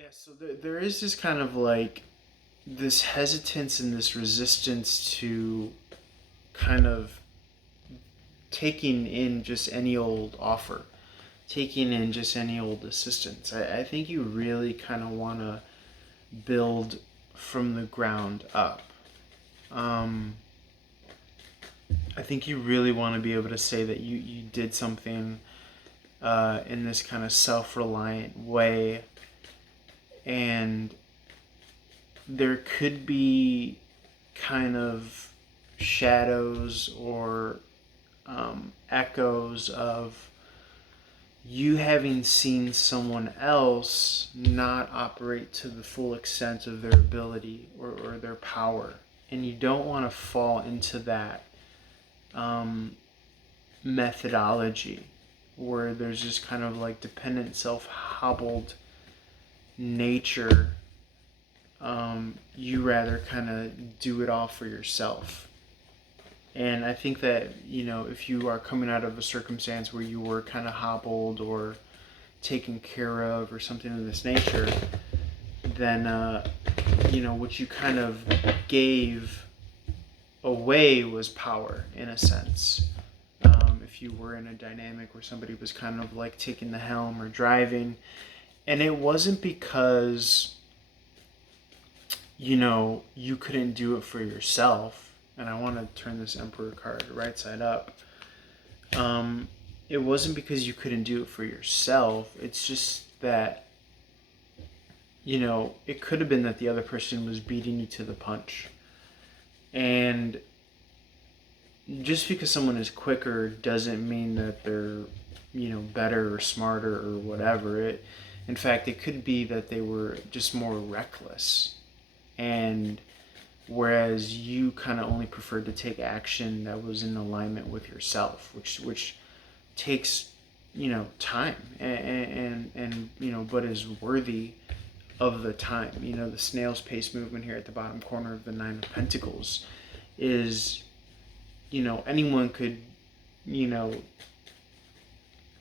Yeah, so there is this kind of like this hesitance and this resistance to kind of taking in just any old offer, taking in just any old assistance. I think you really kind of want to build from the ground up. Um, I think you really want to be able to say that you did something in this kind of self reliant way, and there could be kind of shadows or echoes of you having seen someone else not operate to the full extent of their ability or their power. And you don't want to fall into that um, methodology where there's just kind of like dependent, self hobbled nature. You rather kind of do it all for yourself. And I think that, if you are coming out of a circumstance where you were kind of hobbled or taken care of or something of this nature, then, what you kind of gave away was power in a sense. If you were in a dynamic where somebody was kind of like taking the helm or driving, and it wasn't because, you couldn't do it for yourself. And I want to turn this Emperor card right side up. Um, it wasn't because you couldn't do it for yourself. It's just that, it could have been that the other person was beating you to the punch. And just because someone is quicker doesn't mean that they're, better or smarter or whatever. In fact, it could be that they were just more reckless. And whereas you kind of only preferred to take action that was in alignment with yourself, which takes time and but is worthy of the time. The snail's pace movement here at the bottom corner of the Nine of Pentacles is, anyone could, you know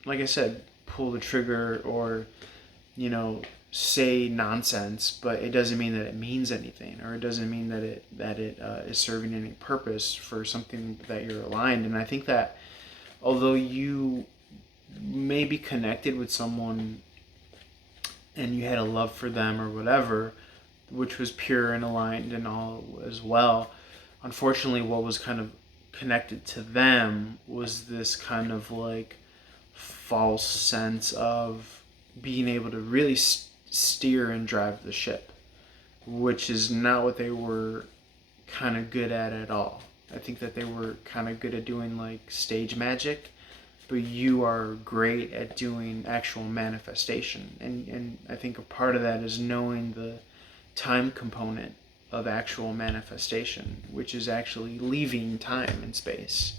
like I said, pull the trigger or say nonsense, but it doesn't mean that it means anything, or it doesn't mean that it is serving any purpose for something that you're aligned. And I think that although you may be connected with someone and you had a love for them or whatever, which was pure and aligned and all as well, unfortunately, what was kind of connected to them was this kind of like false sense of being able to really steer and drive the ship, which is not what they were kind of good at all. I think that they were kind of good at doing like stage magic, but you are great at doing actual manifestation. And I think a part of that is knowing the time component of actual manifestation, which is actually leaving time and space,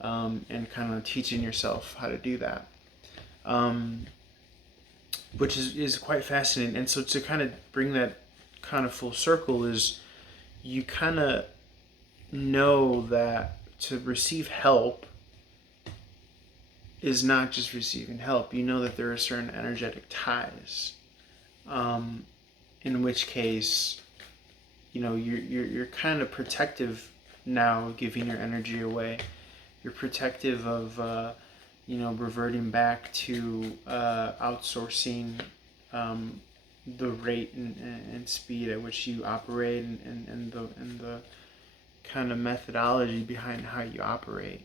and kind of teaching yourself how to do that. Which is quite fascinating. And so to kind of bring that kind of full circle is you kind of know that to receive help is not just receiving help. You know that there are certain energetic ties, in which case, you're kind of protective now, giving your energy away. You're protective of reverting back to outsourcing the rate and speed at which you operate, and the kind of methodology behind how you operate.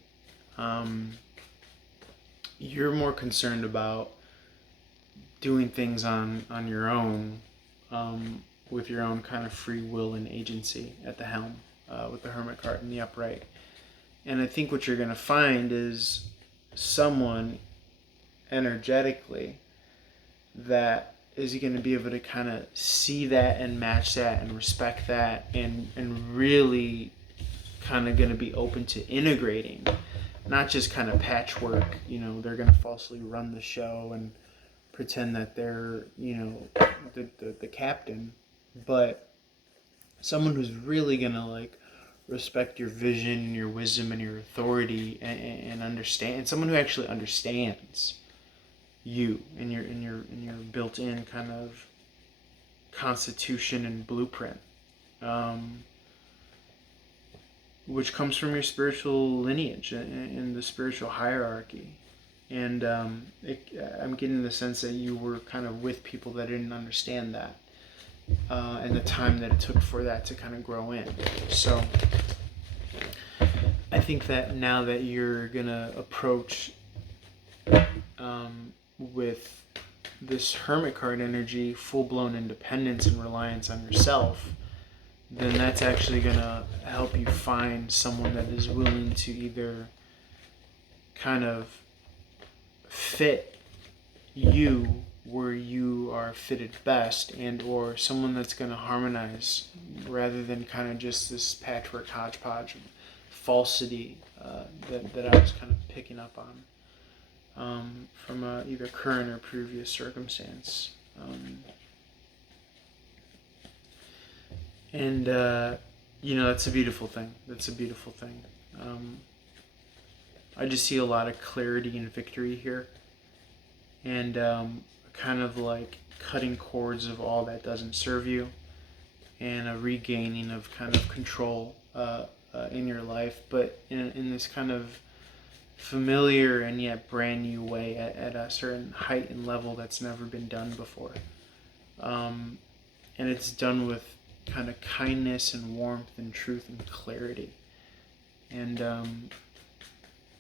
You're more concerned about doing things on your own, with your own kind of free will and agency at the helm, with the Hermit card in the upright. And I think what you're going to find is someone energetically that is going to be able to kind of see that and match that and respect that, and really kind of going to be open to integrating, not just kind of patchwork. They're going to falsely run the show and pretend that they're the captain, but someone who's really going to like respect your vision, your wisdom, and your authority, and understand. Someone who actually understands you and your built-in kind of constitution and blueprint, which comes from your spiritual lineage and the spiritual hierarchy. And I'm getting the sense that you were kind of with people that didn't understand that, and the time that it took for that to kind of grow in. So I think that now that you're gonna approach with this Hermit card energy, full-blown independence and reliance on yourself, then that's actually gonna help you find someone that is willing to either kind of fit you where you are fitted best, and or someone that's going to harmonize rather than kind of just this patchwork hodgepodge of falsity that I was kind of picking up on from either current or previous circumstance. And that's a beautiful thing. I just see a lot of clarity and victory here, and kind of like cutting cords of all that doesn't serve you, and a regaining of kind of control in your life, but in this kind of familiar and yet brand new way at a certain height and level that's never been done before. And it's done with kind of kindness and warmth and truth and clarity. And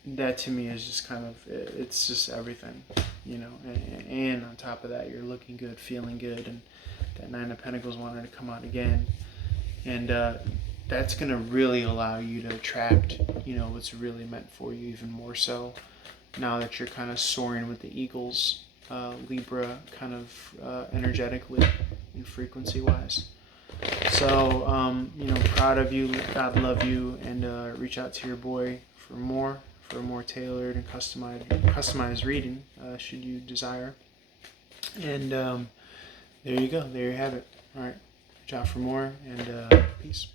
that to me is just kind of, it's just everything, and on top of that, you're looking good, feeling good, and that Nine of Pentacles wanted to come out again. And that's going to really allow you to attract, what's really meant for you even more so now that you're kind of soaring with the eagles, Libra, kind of energetically and frequency wise. So, proud of you. God love you, and reach out to your boy for a more tailored and customized reading, should you desire. And there you go. There you have it. All right. Reach out for more, and peace.